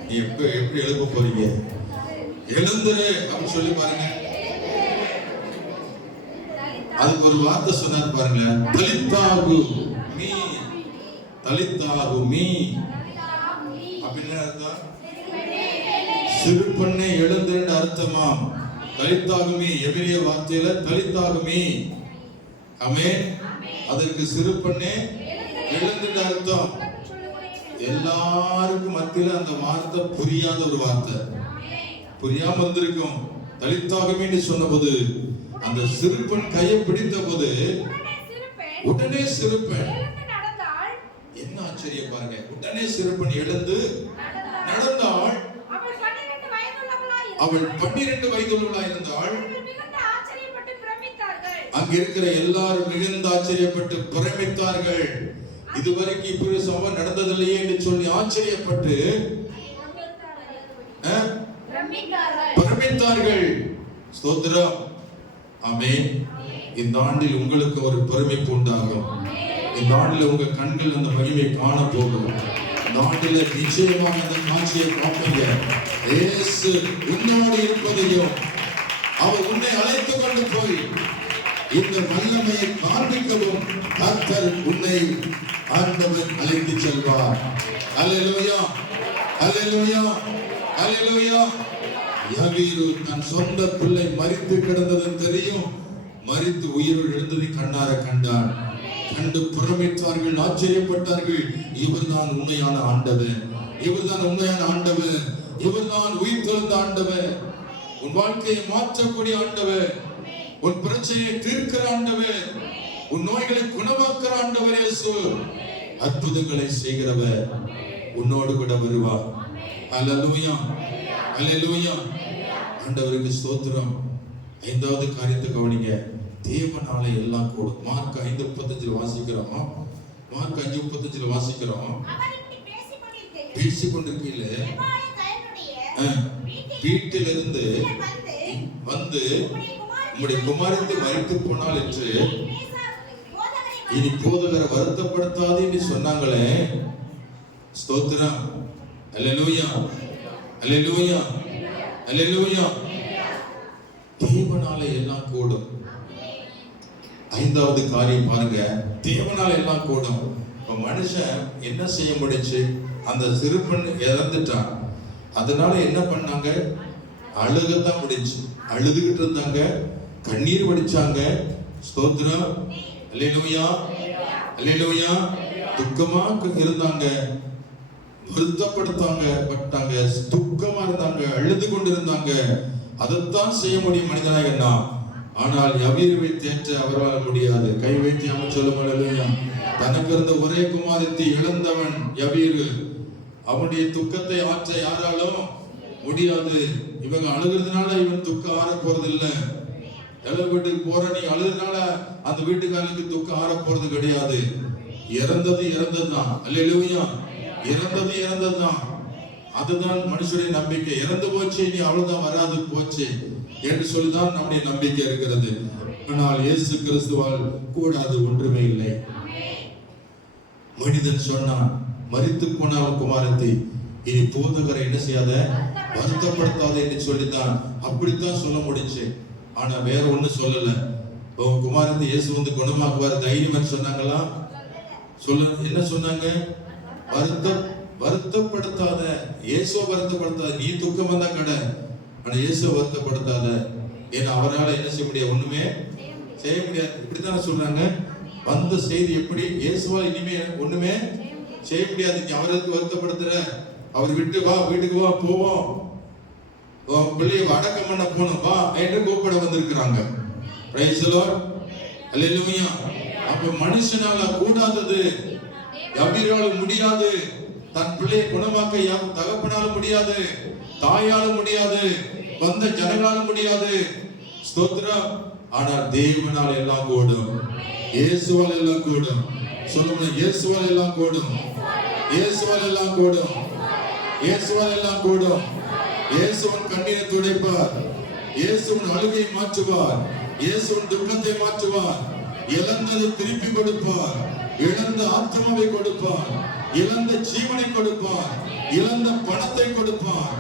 நீ எப்படி எழுப்ப போறீங்க? எழுந்துரு அப்படின்னு சொல்லி பாருங்க. அதுக்கு ஒரு வார்த்தை சொன்னார் பாருங்க, தலித்தாகு மீ, தலித்தாகு மீ அப்படின்னு அர்த்தம். சிறு பெண்ணை எழுந்துன்னு அர்த்தமாம். தலித்தாகுமி எபிரிய வார்த்தையில தலித்தாகுமி. ஆமென். அதற்கு சிறு பெண்ணே எழுந்துன்னு அர்த்தம். எல்லாருக்கும் மத்தியில அந்த வார்த்தை புரியாத ஒரு வார்த்தை, புரியாம இருந்திருக்கும். தலித்தாகுமின்னு சொன்னபோது அந்த சிறுபெண் கையை பிடித்த போது உடனே சிறுபெண், என்ன ஆச்சரியம் பாருங்க, உடனே சிறுபெண் எழுந்து நடந்தாள். அவள் 12 வயதுள்ளவளாய் இருந்தாள். அங்க இருக்கிற எல்லாரும் மிகுந்த ஆச்சரியப்பட்டு பிரமித்தார்கள். இதுவரைக்கும் இப்படி சம்பவம் நடந்ததில்லையே என்று சொல்லி ஆச்சரியப்பட்டு பிரமித்தார்கள். ஸ்தோத்திரம். ஆமென். இந்த ஆண்டில் உங்களுக்கு ஒரு பெருமைப்பு உண்டாகும். இந்த ஆண்டுல உங்க கண்கள் அந்த மகிமையை காண போகும். இந்த ஆண்டுல நிச்சயமாக அந்த காட்சியை பார்ப்பீங்க. இயேசு உன்னோடு இருப்பதையும் அவர் உன்னை அழைத்து கொண்டு போய் இந்த வல்லமையை காண்பிக்கவும் கர்த்தர் உன்னை ஆண்டவர் அழைத்து செல்வார். அல்லேலூயா, அல்லேலூயா, அல்லேலூயா. யவீரு தன் சொந்த பிள்ளை மரித்து கிடந்தது தெரியும். மரித்து உயிரோடு எழுந்ததை கண்ணார கண்டார். கண்டு புறமிட்டார்கள், ஆச்சரியப்பட்டார்கள். இவர்தான் உண்மையான ஆண்டவர், இவர்தான் உண்மையான ஆண்டவர், இவர்தான் உயிர் தெழுந்த ஆண்டவர், உன் வாழ்க்கையை மாற்றக்கூடிய ஆண்டவர், உன் பிரச்சனையை தீர்க்கிற ஆண்டவர், உன் நோய்களை குணமாக்குற ஆண்டவர் இயேசு. அற்புதங்களை செய்கிறவர் உன்னோடு கூட வருவார். அல்லேலூயா, அல்லேலூயா. ஆண்டவருக்கு ஸ்தோத்திரம். ஐந்தாவது காரியத்தை கவனிங்க. தேவனாலே எல்லாம் கூடும். மார்க் 5:35 வாசிக்கிறோம். மார்க் 5:35 வாசிக்கிறோம். பேசிக்கொண்டிருக்கையில வீட்டிலிருந்து வந்து உம்முடைய குமாரத்தை மரித்து போனால் என்று இனி போதகரை வருத்தப்படுத்தாதே என்று சொன்னாங்களே. ஸ்தோத்திரம். அல்லேலூயா, அல்லேலூயா, அல்லேலூயா. தேவனாலே எல்லாம் கூடும். ஐந்தாவது காரியம் பாருங்க, தேவனால எல்லாம் கூடும். இப்ப மனுஷன் என்ன செய்ய முடிச்சு? அந்த சிறுபெண் இறந்துட்டான். அதனால என்ன பண்ணாங்க? அழுகத்தான் முடிச்சு. அழுதுகிட்டு இருந்தாங்க, கண்ணீர் வடிச்சாங்க. ஸ்தோத்திரம். அல்லேலூயா, அல்லேலூயா. துக்கமா இருந்தாங்க, வருத்தப்படுத்தாங்க பட்டாங்க, துக்கமா இருந்தாங்க, அழுது கொண்டு இருந்தாங்க. அதைத்தான் செய்ய முடியும் மனிதனாக. ஆனால் யவீருவை தேற்ற அவரால் முடியாது. கை வைத்து அவன் சொல்லுங்க. தனக்கு இருந்த ஒரே குமாரத்தை இழந்தவன் யவீரு. அவனுடைய துக்கத்தை ஆற்ற யாராலும் முடியாது. இவங்க அழுகிறதுனால இவன் துக்கம் ஆற போறது இல்ல. எல்ல வீட்டுக்கு போற நீ அழுகிறதுனால அந்த வீட்டுக்காரனுக்கு துக்கம் ஆற போறது கிடையாது. இறந்தது இறந்ததுதான். அல்லேலூயா. இறந்தது இறந்ததுதான். அதுதான் மனுஷனுடைய நம்பிக்கை. இறந்து போச்சு, நீ அவ்வளவுதான், வராது போச்சு என்று சொல்லிதான் நம்முடைய நம்பிக்கை இருக்கிறது. ஆனால் இயேசு கிறிஸ்துவால் கூடாது ஒன்றுமே இல்லை. மனிதன் சொன்னான், மரித்து போனாலும் குமாரத்தை இனி போதகரை என்ன செய்யாத, வருத்தப்படுத்தாத என்று சொல்லித்தான். அப்படித்தான் சொல்ல முடிச்சு. ஆனா வேற ஒண்ணு சொல்லல. குமாரத்தை இயேசு வந்து குணமாக்குவார் தைரியம் சொன்னாங்களா? என்ன சொன்னாங்க? வருத்தப்படுத்தாத, இயேசுவை வருத்தப்படுத்தாத. நீ துக்கம் வந்தா கடை, ஆனா இயேசுவை வருத்தப்படுத்தாத. ஏன்னா அவரால் என்ன செய்ய முடியாது? ஒண்ணுமே செய்ய முடியாது. இப்படித்தானே சொல்றாங்க. வந்த செய்தி எப்படி? இயேசுவால் இனிமே ஒண்ணுமே செய்ய முடியாது. நீ அவருக்கு வருத்தப்படுத்துற, அவர் விட்டு வா, வீட்டுக்கு வா, போவோம், பிள்ளைய அடக்கம் பண்ண போனோம் வா என்று கூப்பிட வந்திருக்கிறாங்க. Praise the Lord. அல்லேலூயா. அப்ப மனுஷனால கூடாதது யவீரால முடியாது. தன் பிள்ளையை குணமாக்க தகப்பனால முடியாது, தாயால முடியாது, வந்த ஜனங்களால முடியாது. ஸ்தோத்திரம். ஆனால் தேவனால் எல்லாம் கூடும். இயேசுவால் எல்லாம் கூடும். சொல்லுங்க, இயேசுவால் எல்லாம் கூடும். இயேசுவால் எல்லாம் கூடும். இயேசுவால் எல்லாம் கூடும். இயேசுவின் கண்ணீரை துடைப்பார். இயேசுவின் அழுகையை மாற்றுவார். இயேசுவின் துக்கத்தை மாற்றுவார். இழந்ததை திருப்பி கொடுப்பார். இழந்த ஆத்மாவை கொடுப்பார். இழந்த ஜீவனை கொடுப்பார். இழந்த பணத்தை கொடுப்பார்.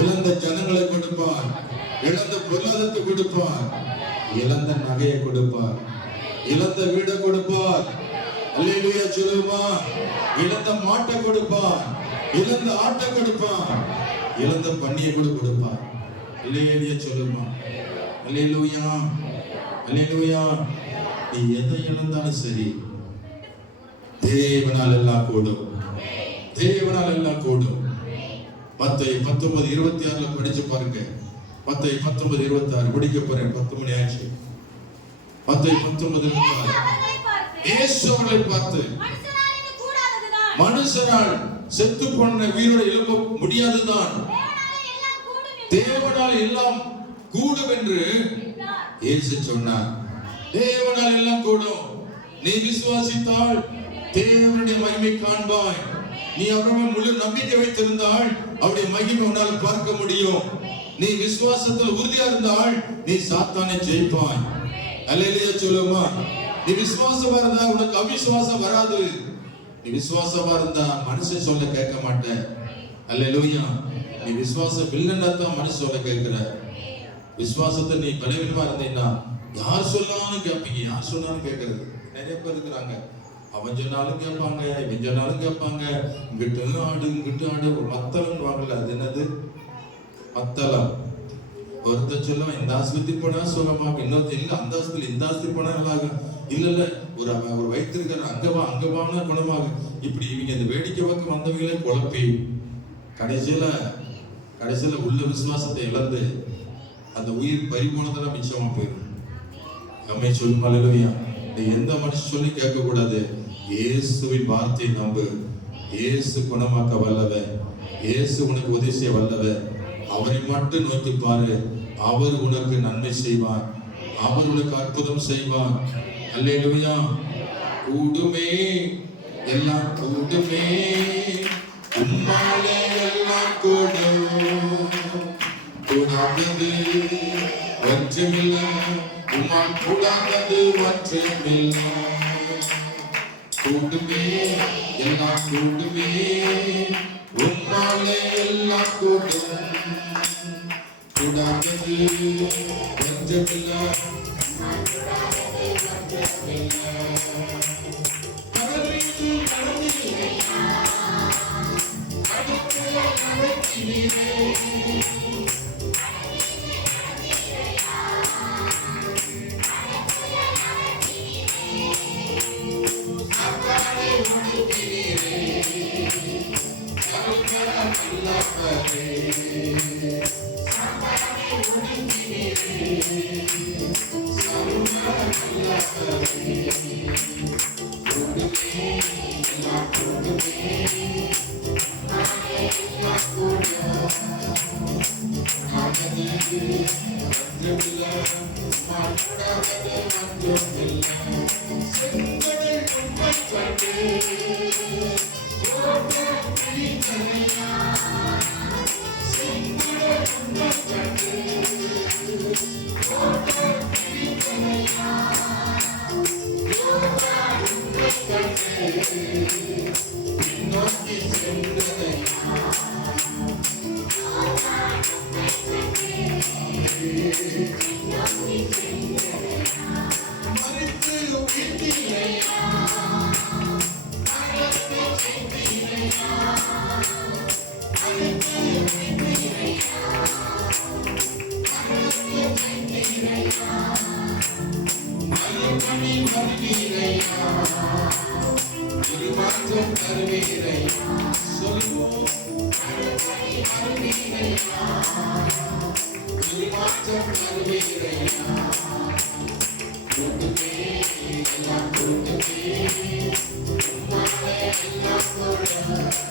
இழந்த ஜனங்களை கொடுப்பார். இழந்த பொருளாதாரத்தை கொடுப்பார். இழந்த நகையை கொடுப்பார். இழந்த வீடை கொடுப்பார். அல்லேலூயா சொல்லுமா. இழந்த மாட்டை கொடுப்பார். இழந்த ஆட்டை கொடுப்பார். இழந்த பன்னியை கூட கொடுப்பார். அல்லேலூயா சொல்லுமா. அல்லேலூயா, அல்லேலூயா. நீ எதை இழந்தாலும் சரி, தேவனால் எல்லாம் கூடும். தேவனால் எல்லாம் கூடும். மத்தேயு 19:26 படிச்சு பாருங்க. மத்தேயு 19:26 படிக்க போறேன். 10 மணி ஆச்சு. மத்தேயு 19:26 இயேசு அவர்களை பார்த்து, மனுஷனால் செத்து போன வீரோட எழும்ப முடியாதுதான், தேவனால் எல்லாம் கூடும் என்று இயேசு சொன்னார். தேவனால் எல்லாம் கூடும். நீ விசுவாசித்தால் தேவனுடைய மகிமை காண்பாய். நீ அவருடைய முழு நம்பிக்கை வைத்திருந்தால் அவருடைய மகிமை உன்னால் பார்க்க முடியும். நீ விசுவாசத்தில் உறுதியா இருந்தால் நீ சாத்தானை ஜெயிப்பாய். அல்லேலூயா சொல்லுமா. நீ விசுவாசமா இருந்தா உனக்கு அவிசுவாசம் வராது. நீ விசுவாசமா இருந்தா மனுஷன் சொல்ல கேட்க மாட்ட. அல்லேலூயா. நீ விசுவாசம் இல்லைன்னா தான் மனுஷன் சொல்ல கேட்கிற. விசுவாசத்தை நீ பலவீனமா இருந்தீங்கன்னா யார் சொன்னாலும் கேட்பீங்க, யார் சொன்னாலும் கேட்கறது. நிறைய பேர் இருக்கிறாங்க, அவன் சொன்னாலும் கேட்பாங்க, இவன் சொன்னாலும் கேட்பாங்க. இங்கிட்டு ஆடு இங்கிட்டு ஆடு. மத்தளம் வாங்கல, அது என்னது மத்தளம். ஒருத்தர் சொல்லுவான் இந்த ஆஸ்பத்திரி போனா சுகமாகும், இன்னொருத்தர் இல்ல அந்த ஆஸ்பத்திரி இந்த ஆஸ்பத்திரி போனா நல்லாகும், இல்ல ஒரு வைத்திருக்கிற அங்கவான குணமாகும். இப்படி இவங்க இந்த வேடிக்கை பக்கம் வந்தவங்களே குழப்பி கடைசியில உள்ள விசுவாசத்தை இழந்து அந்த உயிர் பறிபோனதெல்லாம் மிச்சமா போயிடும். அம்மை சொல்லும் அல்லேலூயா. எந்த மனுஷன் சொல்லி கேட்க கூடாது. இயேசுவின் வார்த்தையை நம்பு. இயேசு குணமாக்க வல்லவர், இயேசு உனக்கு உதவி செய்ய வல்லவர். அவரை மட்டும் நோக்கி பாரு. அவர் உனக்கு நன்மை செய்வார், அவர் உனக்கு அற்புதம் செய்வார். அல்லேலூயா. கூடுமே எல்லாம் கூடுமே, உம்மாலே எல்லாம் கூடும். கூடாதது ஒன்றுமில்லை, உம்மால் கூடாதது ஒன்றுமில்லை. கூடுமே எல்லாம் கூடுமே, உம்மாலே எல்லாம் கூடும். கூடாதது ஒன்றுமில்லை.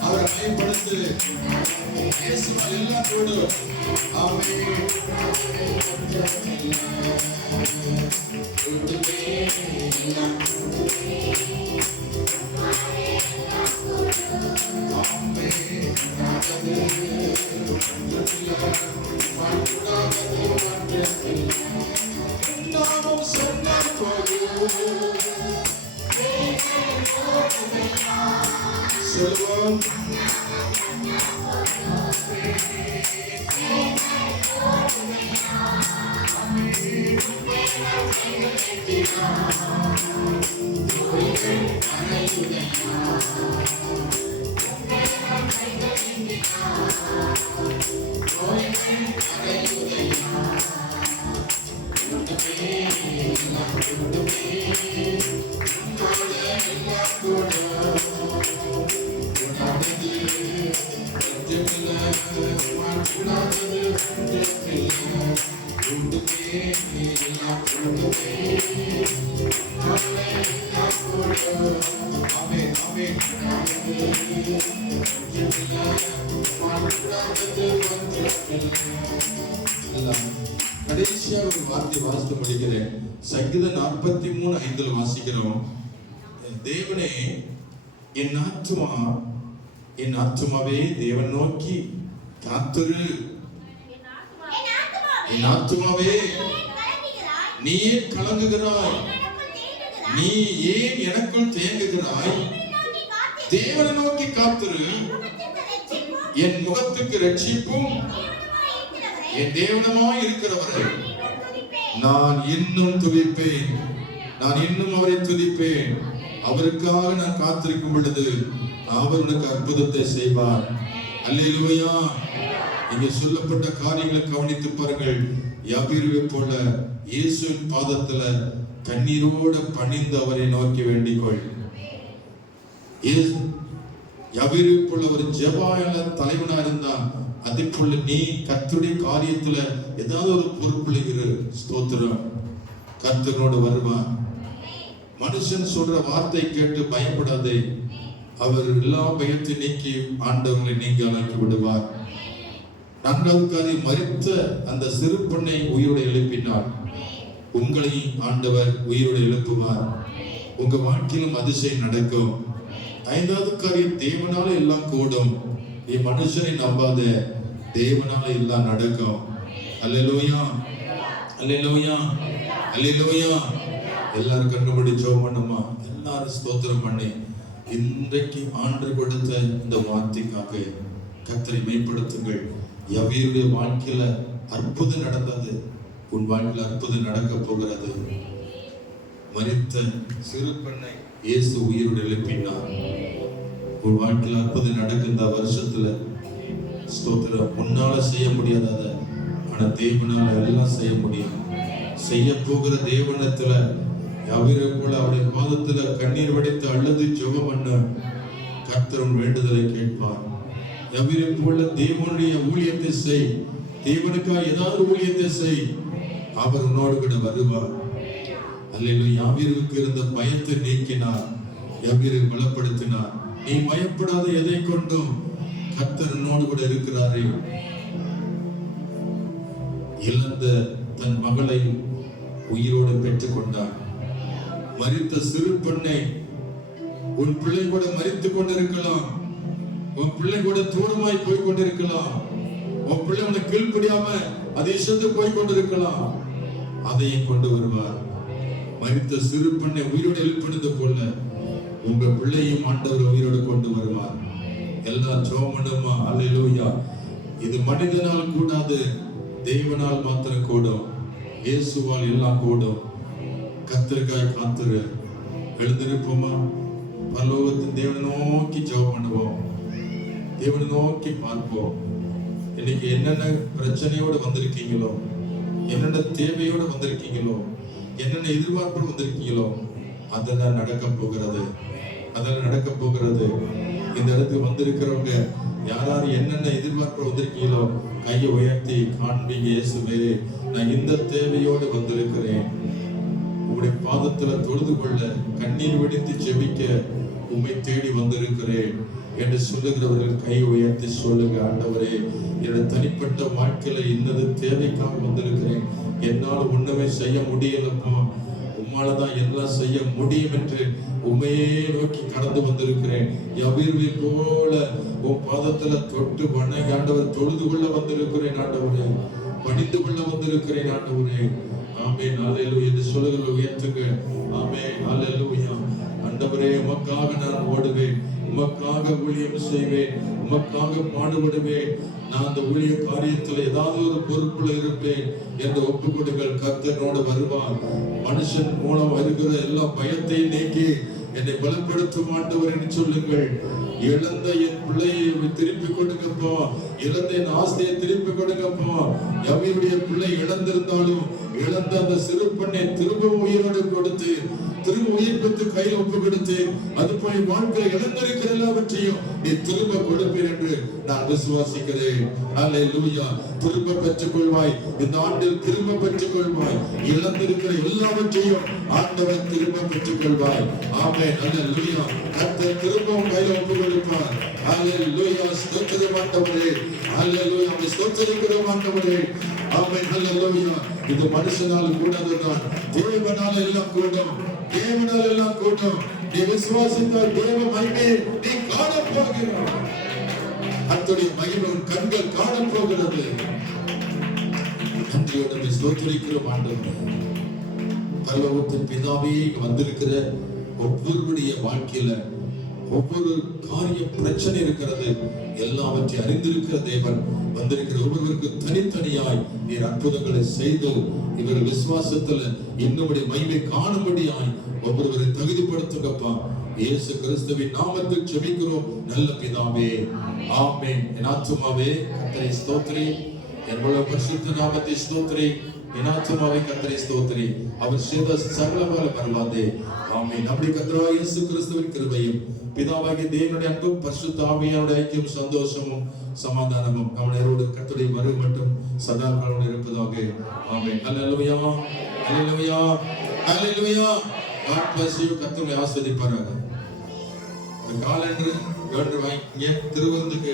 அவரை பயன்படுத்து. இயேசுவால் எல்லாம் கூடும். ஆமென். சொல்லுவோம். கடைசியா ஒரு வார்த்தை வாசித்து முடிக்கிறேன். சங்கீதம் 43:5 வாசிக்கிறோம். தேவனே, என் ஆத்துமாவே தேவன் நோக்கி காத்துரு. என் ஆத்துமாவே நீ ஏன் கலங்குகிறாய்? நீ ஏன் எனக்குள் தேங்குகிறாய்? தேவனை நோக்கி காத்திரு. என் முகத்துக்கு ரட்சிப்பும் என் தேவனமாய் இருக்கிறவரை நான் இன்னும் துதிப்பேன். நான் இன்னும் அவரை துதிப்பேன். அவருக்காக நான் காத்திருக்கும் பொழுது அவர் உனக்கு அற்புதத்தை செய்வார். அல்லேலூயா. இங்கே சொல்லப்பட்ட காரியங்களை கவனித்து பாருங்கள். யாபீருவை போல இயேசுவின் பாதத்துல கண்ணீரோட பணிந்து அவரை நோக்கி வேண்டிக்கொள். யாபீருவை போல ஒரு ஜெபாயாளர் தலைவனா இருந்தா, அதே போல நீ கர்த்தருடைய காரியத்துல ஏதாவது ஒரு பொறுப்புல இரு. ஸ்தோத்திரம். கர்த்தரோடு வருவான். மனுஷன் சொல்ற வார்த்தை கேட்டு பயப்படாதே. அவர் எல்லா பயத்தை நீக்கி ஆண்டவர்களை நீங்களாக்கி விடுவார். நான்காவது காரியம், மரித்த அந்த சிறு பெண்ணை உயிரோடு எழுப்பினார். உங்களை ஆண்டவர் உயிரோடு எழுப்புவார். உங்க வாழ்க்கையிலும் அதிசயம் நடக்கும். ஐந்தாவது காரியம், தேவனால எல்லாம் கூடும். நீ மனுஷனை நம்பாத, தேவனால எல்லாம் நடக்கும். அல்லேலூயா, அல்லேலூயா, அல்லேலூயா. எல்லாரும் கண்டுபிடி ஜெபம் பண்ணுமா? எல்லாரும் ஸ்தோத்திரம் பண்ணி இன்றைக்கு ஆண்டு கொடுத்த இந்த வார்த்தைக்காக கர்த்தரை மேம்படுத்துங்கள். யாபீருடைய வாழ்க்கையில அற்புதம் நடந்தது. உன் வாழ்க்கையில அற்புதம் நடக்க போகிறது. மரித்த சிறு பெண்ணை இயேசு உயிரோடு எழுப்பினார். உன் வாழ்க்கையில அற்புதம் நடக்கும் இந்த வருஷத்துல. ஸ்தோத்திரம். உன்னால செய்ய முடியாத, ஆனா தேவனால எல்லாம் செய்ய முடியும். செய்ய போகிற தேவனத்துல யாபீரை போல அவருடைய பாதத்துல கண்ணீர் வடித்து அழுது ஜெபம் பண்ண கர்த்தர் உன் வேண்டுதலை கேட்பார். யாபீரை போல தேவனுடைய ஊழியத்தை செய். தேவனுக்காக ஏதாவது ஊழியத்தை செய். அவர் உன்னோடு கூட வருவார். அல்லேலூயா. யாபீருக்கு இருந்த பயத்தை நீக்கினார். யாபீரை பலப்படுத்தினார். நீ பயப்படாத, எதை கொண்டும் கர்த்தர் உன்னோடு கூட இருக்கிறாரே. இழந்த தன் மகளை உயிரோடு பெற்றுக் கொண்டார். மரித்த சிறு பெண்ணை, உன் பிள்ளை கூட மரித்துக் கொண்டிருக்கலாம். உன் பிள்ளை கூட தூரமாய் போய் கொண்டிருக்கலாம். உன் பிள்ளை உன்னை கீழ்ப்படியாம அதை இஷ்டத்து போய் கொண்டிருக்கலாம். அதையும் கொண்டு வருவார். மரித்த சிறு பெண்ணை உயிரோடு எழுப்பினது போல உங்க பிள்ளையும் ஆண்டவர் உயிரோடு கொண்டு வருவார். எல்லாம் ஜெபம் பண்ணுமா? அல்லேலூயா. இது மனிதனால் கூடாது, தேவனால் மாத்திரம் கூடும். இயேசுவால் எல்லாம் கூடும். கர்த்தருக்காய் காத்திரு. எழுந்திருப்போமா? பரலோகத்தின் தேவனை நோக்கி ஜெபம் பண்ணுவோம். தேவனை நோக்கி பார்ப்போம். இன்னைக்கு என்னென்ன பிரச்சனையோடு வந்திருக்கீங்களோ, என்னென்ன தேவையோடு வந்திருக்கீங்களோ, என்னென்ன எதிர்பார்ப்பு வந்திருக்கீங்களோ, அதெல்லாம் நடக்க போகிறது. அதெல்லாம் நடக்க போகிறது. இந்த இடத்துக்கு வந்திருக்கிறவங்க யாராரு என்னென்ன எதிர்பார்ப்பு வந்திருக்கீங்களோ கையை உயர்த்தி காண்பீங்க. இயேசுவே, நான் இந்த தேவையோடு வந்திருக்கிறேன். உங்களுடைய பாதத்துல தொழுது கொள்ள, கண்ணீர் வெடித்து ஜெபிக்க உம்மை தேடி வந்திருக்கிறேன் என்று சொல்லுகிறவர்கள் கை உயர்த்தி சொல்லுங்க. ஆண்டவரே, என்னோட தனிப்பட்ட வாழ்க்கையில இன்னது தேவைக்காக வந்திருக்கிறேன். என்னால் ஒண்ணுமே செய்ய முடியலப்பா, உம்மாலதான் எல்லாம் செய்ய முடியும் என்று உண்மையே நோக்கி கடந்து வந்திருக்கிறேன். யாபீரை போல உன் பாதத்துல தொட்டு வணங்கி ஆண்டவர் தொழுது கொள்ள வந்திருக்கிறேன். ஆண்டவரே, பணிந்து கொள்ள வந்திருக்கிறேன். ஆண்டவரே, ஆமென். அல்லேலூயா. இந்த சொல்லுகளை உயர்த்துங்க. ஆமென். அல்லேலூயா. ஆண்டவரே, உமக்காக நான் ஓடுவேன், உமக்காக ஊழியம் செய்வேன், உமக்காக பாடுபடுவேன். நான் அந்த ஊழிய காரியத்துல ஏதாவது ஒரு பொறுப்புல இருப்பேன் என்று ஒப்புக்கொடுங்கள். கர்த்தனோடு வருவார். மனுஷன் மூலம் வருகிற எல்லா பயத்தையும் நீக்கி என்னை பலப்படுத்தும் ஆண்டவர் என்று சொல்லுங்கள். இழந்த என் பிள்ளையை திருப்பி கொடுங்கப்பா, இழந்த என் ஆசையை திருப்பி கொடுங்கப்பா. யாபீருடைய பிள்ளை இழந்திருந்தாலும் இழந்த அந்த சிறு பெண்ணை திரும்பவும் உயிரோடு கொடுத்து, திரும்ப உயிர்ப்பித்து கையில் ஒப்பு கொடுத்து, அது போய் வாழ்க்கையில் இழந்திருக்கிற எல்லாவற்றையும் நீ திரும்ப கொடுப்பீர் என்று நான் விசுவாசிக்கிறேன். அல்லேலூயா. திரும்ப பெற்றுக் கொள்வாய். இந்த ஆண்டில் திரும்ப பெற்றுக் கொள்வாய். இழந்திருக்கிற எல்லாவற்றையும் ஆண்டவர் திரும்ப பெற்றுக் கொள்வாய். ஆமென். அல்லேலூயா. கர்த்தர் திரும்பவும் கையில் ஒப்பு கொடுப்பார். அல்லேலூயா. ஸ்தோத்திரம் ஆண்டவரே. அல்லேலூயா. ஸ்தோத்திரிக்கிறோம் ஆண்டவரே. ஆமென். அல்லேலூயா. இது மனுஷனால் கூடாதுதான், தேவனால் எல்லாம் கூடும். தேவனால் எல்லாம் கூடும். நீ விசுவாசித்தால் தேவ மகிமையை நீ காணப் போகிறாய். அத்துடைய மகிமை உன் கண்கள் காணப் போகிறது. நன்றியோடு ஸ்தோத்திரிக்கிறோம் ஆண்டவரே. பரலோகத்தின் பிதாவே இங்க வந்திருக்கிற ஒவ்வொருடைய வாழ்க்கையில ஒவ்வொரு காரிய பிரச்சனை இருக்கிறது, எல்லாவற்றை அறிந்திருக்கிற தேவன் வந்திருக்கிற ஒவ்வொருவருக்கு தனித்தனியாய் நீர் அற்புதங்களை செய்து இவர் விசுவாசத்துல இன்னும் மகிமை காணும்படியாய் ஒவ்வொருவரை தகுதிப்படுத்துங்கப்பா. இயேசு கிறிஸ்துவின் நாமத்தில் ஜெபிக்கிறோம் நல்ல பிதாவே, ஆமென். என் ஆத்துமாவே கர்த்தரை ஸ்தோத்திரி, என் முழு பரிசுத்த நாமத்தை ஸ்தோத்திரி. என் ஆத்துமாவே கர்த்தரை ஸ்தோத்திரி, அவர் செய்த சகலமான பரவாதே. ஆமென். நம்முடைய கர்த்தராகிய இயேசு கிறிஸ்துவின் கிருபையும் பிதாவாகிய தேவனுடைய அன்பும் பரிசுத்த ஆவியானவருடைய ஐக்கியம் சந்தோஷமும் சமாதானமும் நம்மளோடு கர்த்தருடைய வருகை மட்டும் சதா காலம் இருப்பதாக. ஆமென். ஹல்லேலூயா, ஹல்லேலூயா, ஹல்லேலூயா. God bless you. கர்த்தர் உங்களை ஆசீர்வதிப்பாராக. காலண்டர் வாங்கிங்க. திருவிருந்துக்கு